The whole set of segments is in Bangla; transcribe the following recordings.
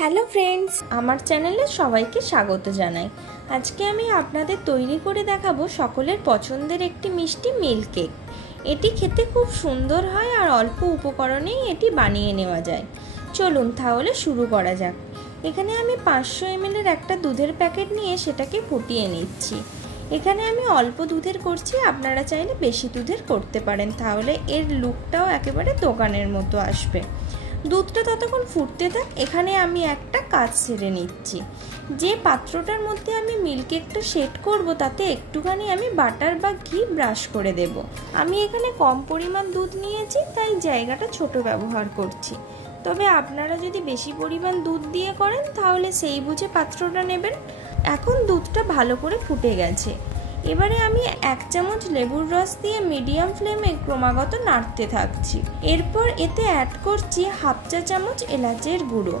হ্যালো ফ্রেন্ডস, আমার চ্যানেলে সবাইকে স্বাগত জানাই। আজকে আমি আপনাদের তৈরি করে দেখাবো সকলের পছন্দের একটি মিষ্টি মিল্ক কেক। এটি খেতে খুব সুন্দর হয় আর অল্প উপকরণেই এটি বানিয়ে নেওয়া যায়। চলুন তাহলে শুরু করা যাক। এখানে আমি 500 ml একটা দুধের প্যাকেট নিয়ে সেটাকে ফুটিয়ে নিচ্ছি। এখানে আমি অল্প দুধের করছি, আপনারা চাইলে বেশি দুধের করতে পারেন, তাহলে এর লুকটাও একেবারে দোকানের মতো আসবে। দুধটা ততক্ষণ ফুটতে থাক। এখানে আমি একটা কাজ সেরে নিচ্ছি। যে পাত্রটার মধ্যে আমি মিল্ক কেকটা সেট করব তাতে একটুখানি আমি বাটার বা ঘি ব্রাশ করে দেব। আমি এখানে কম পরিমাণ দুধ নিয়েছি, তাই জায়গাটা ছোট ব্যবহার করছি। তবে আপনারা যদি বেশি পরিমাণ দুধ দিয়ে করেন তাহলে সেই বুঝে পাত্রটা নেবেন। এখন দুধটা ভালো করে ফুটে গেছে। এবারে আমি 1 চামচ লেবুর রস দিয়ে মিডিয়াম ফ্লেমে ক্রমাগত নাড়তে থাকছি। এরপর এতে অ্যাড করছি 1/2 চা চামচ এলাচের গুঁড়ো।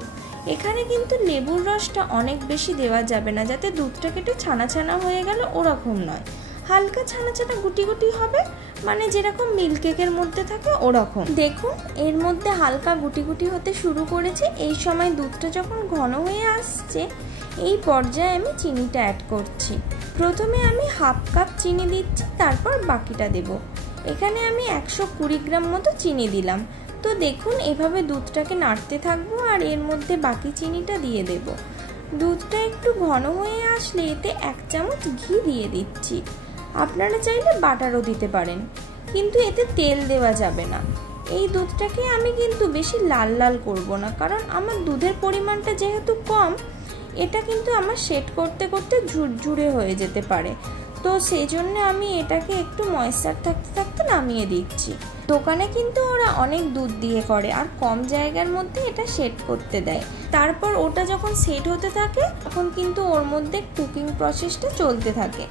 এখানে কিন্তু লেবুর রসটা অনেক বেশি দেওয়া যাবে না, যাতে দুধটা কেটে ছানা ছানা হয়ে গেল ওরকম নয়। হালকা ছানা ছানা গুটি গুটি হবে, মানে যেরকম মিল্ক কেকের মধ্যে থাকে ওরকম। দেখুন এর মধ্যে হালকা গুটি গুটি হতে শুরু করেছে। এই সময় দুধটা যখন ঘন হয়ে আসছে, এই পর্যায়ে আমি চিনিটা অ্যাড করছি। প্রথমে আমি 1/2 কাপ চিনি দিচ্ছি, তারপর বাকিটা দেব। এখানে আমি 120 গ্রাম মতো চিনি দিলাম। তো দেখুন এভাবে দুধটাকে নাড়তে থাকবো আর এর মধ্যে বাকি চিনিটা দিয়ে দেব। দুধটা একটু ঘন হয়ে আসলে এতে 1 চামচ ঘি দিয়ে দিচ্ছি। আপনারা চাইলে বাটারও দিতে পারেন, কিন্তু এতে তেল দেওয়া যাবে না। এই দুধটাকে আমি কিন্তু বেশি লাল লাল করব না, কারণ আমার দুধের পরিমাণটা যেহেতু কম, এটা কিন্তু আমার সেট করতে করতে ঝুরঝুরে হয়ে যেতে পারে। তো সেই জন্য আমি এটাকে একটু ময়েশ্চার থাকতে থাকতে নামিয়ে দিচ্ছি। দোকানে কিন্তু ওরা অনেক দুধ দিয়ে করে আর কম জায়গার মধ্যে এটা সেট করতে দেয়। তারপর ওটা যখন সেট হতে থাকে তখন কিন্তু ওর মধ্যে কুকিং প্রসেসটা চলতে থাকে।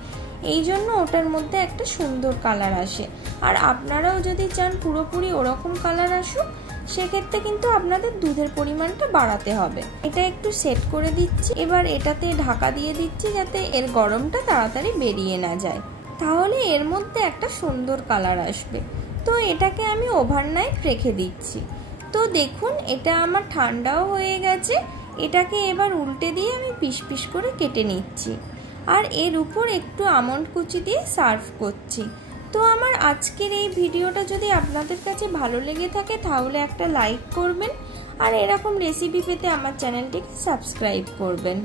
এই জন্য ওটার মধ্যে একটা সুন্দর কালার আসে। আর আপনারাও যদি চান পুরোপুরি ওরকম কালার আসুক, সেক্ষেত্রে কিন্তু আপনাদের দুধের পরিমাণটা বাড়াতে হবে। এটা একটু সেট করে দিচ্ছি। এবার এটাতে ঢাকা দিয়ে দিচ্ছি যাতে এর গরমটা তাড়াতাড়ি বেরিয়ে না যায়, তাহলে এর মধ্যে একটা সুন্দর কালার আসবে। তো এটাকে আমি ওভারনাইট রেখে দিচ্ছি। তো দেখুন এটা আমার ঠান্ডাও হয়ে গেছে। এটাকে এবার উল্টে দিয়ে আমি পিস পিস করে কেটে নিচ্ছি আর এর উপর একটু আমন্ড কুচি দিয়ে সার্ভ করছি। তো আমার আজকের এই ভিডিওটা যদি আপনাদের কাছে ভালো লেগে থাকে তাহলে একটা লাইক করবেন আর এরকম রেসিপি পেতে আমার চ্যানেলটিকে সাবস্ক্রাইব করবেন।